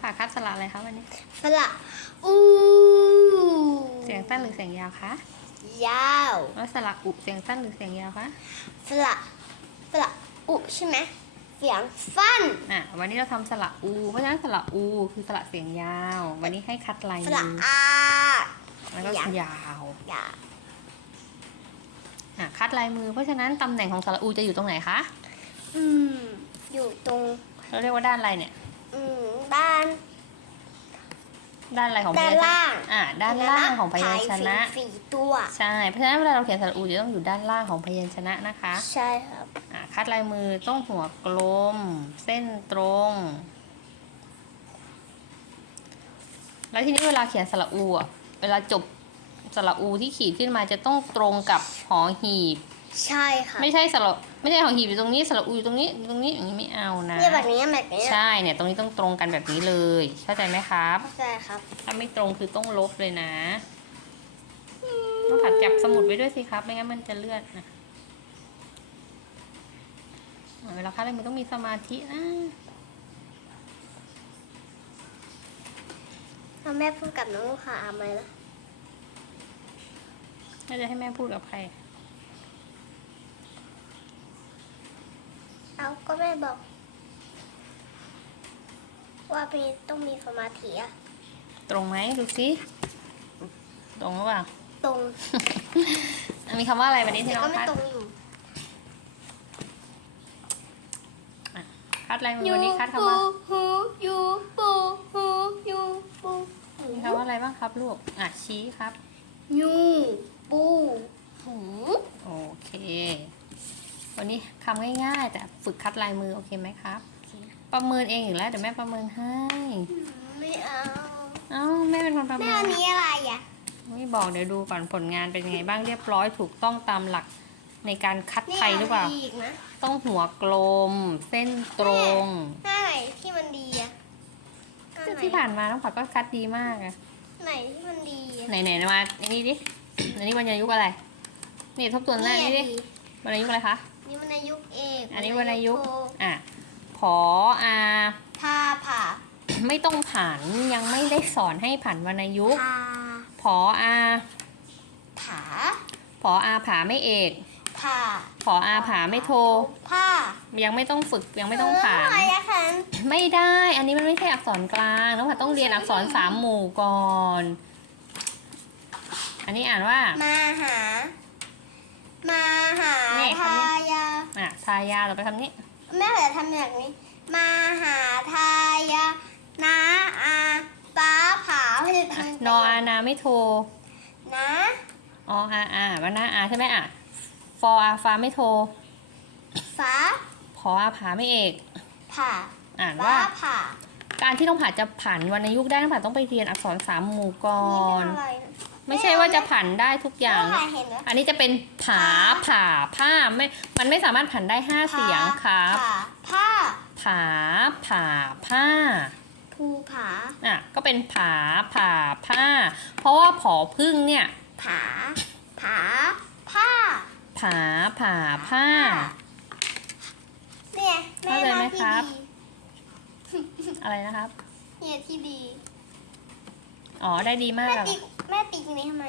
ผ่าคัดสระอะไรคะวันนี้สระอูเสียงสั้นหรือเสียงยาวคะยาวว่าสระอุเสียงสั้นหรือเสียงยาวคะสระสระอุใช่ไหมเสียงฟันอะวันนี้เราทำสระอู เพราะฉะนั้นสระอูคือสระเสียงยาว วันนี้ให้คัดลายสมืระออาแล้วก็ยาวยาวยาว อะคัดลายมือ เพราะฉะนั้นตำแหน่งของสระอูจะอยู่ตรงไหนคะ อืม อยู่ตรง เราเรียกว่าด้านอะไรเนี่ย อืม ด้าน ด้านอะไรของพด้านยัญชนะล่างอะด้านล่างของพยัญชนะ ถ่ายสีสีตัวใช่ เพราะฉะนั้นเวลาเราเขียนสระอูจะต้องอยู่ด้านล่างของพยัญชนะนะคะ ใช่ครับ อะคัดลายมือต้องหัวกลม เส้นตรง แล้วทีนี้เวลาเขียนสระอูอะเวลาจบสระอูที่ขีดขึ้นมาจะต้องตรงกับหอหีบ ใช่ค่ะไม่ใช่สระไม่ใช่หอหีบอยู่ตรงนี้สระอูอยู่ตรงนี้อยู่ตรงนี้อย่างนี้ไม่เอานะเนี่ยแบบนี้แบบนี้ใช่เนี่ยตรงนี้ต้องตรงกันแบบนี้เลย เข้าใจไหมครับใช่ครับ ถ้าไม่ตรงคือต้องลบเลยนะต้องผัดจับสมุดไว้ด้วยสิครับ ไม่งั้นมันจะเลื่อนนะอะเวลาคัดลายมือต้องมีสมาธินะแล้วแม่พูดกับน้องลูกค้าไหมล่ะน่าจะให้แม่พูดกับใคร เอา ก็แม่บอก ว่ามีต้องมีสมาธิอะตรงไหมดูสิตรงหรือเปล่า ตรงอะมีคำว่าอะไรวันนี้ที่น้อก็งไม่คัดตรงอยู่คัดลายมือวันนี้คัดคำว่าฮูยูปูฮูยูปูมีคำว่าอะไรบ้างครับลูกอะชี้ครับยูปูหูโอเค วันนี้คำง่ายๆ แต่ฝึกคัดลายมือโอเคไหมครับ ประเมินเองอยู่แล้วเดี๋ยวแม่ประเมินให้ไม่เอาเอ้าแม่เป็นคนประแม่เมิอันนนี้อะไรอะไม่บอกเดี๋ยวดูก่อนผลงานเป็นยังไงบ้างเรียบร้อยถูกต้องตามหลักในการคัดนี่ไทยหรือเปล่าอีกนะต้องหัวกลม เส้นตรงหน้าไหนที่มันดีอะหน้าไหนที่ผ่านมาน้องผัดก็คัดดีมากอะไหนที่มันดีอะไหนๆมาอันนี้ดิ อันนี้วรรณยุกต์อะไร นี่ทบทวนหน้านี้ดิดี วรรณยุกต์อะไรคะ นี่วรรณยุกต์เอกอันนี้วรรณยุกต์โทอะผออาพาผ่าไม่ต้องผ่านยังไม่ได้สอนให้ผ่านวรรณยุกต์พาผออาผาผออาผาไม่เอกผ่าผออาผาไม่โทผ้ายังไม่ต้องฝึกยังไม่ต้องผ่านเอะไรอะคะไม่ได้ อันนี้มันไม่ใช่อักษรกลางน้องผัดต้องเรียนอักษรสามหมู่ก่อน อันนี้อ่านว่า มาหา มาหา นี่คำนี้ ทายา อะ ทายาต่อไปคำนี้ แม่เหลือทำแบบนี้ มาหาทายานาอาป้าผาให้ทำนออานาไม่โทนะออาอาวันนาอาใช่ไหมอะฟออาฟาไม่โทฟ้าพออาผาไม่เอกผ่าอ่านป้าว่า ผ่าการที่น้องผัดจะผ่านวรรณยุกต์ได้น้องผัดต้องไปเรียนอักษรสามหมู่ก่อน นี่เป็นอะไรนะ ไม่ใช่ว่าจะผ่านได้ทุกอย่างไม่เป็นไรเห็นไหม อันนี้จะเป็นผาผ่าผ้าไม่ มันไม่สามารถผ่านได้ห้าเสียงครับผ่าผ้าผาผ่าผ้าภูผาอะก็เป็นผาผ่าผ้า เพราะว่าผอพึ่งเนี่ยผาผาผ้าผาผ่าผ้า เนี่ยแม่เข้าใจไหมมาที่ครับดีอะไรนะครับ เนี่ยที่ดี อ๋อได้ดีมากแม่อะติ๊ก แม่ติ๊กนี้ทำไม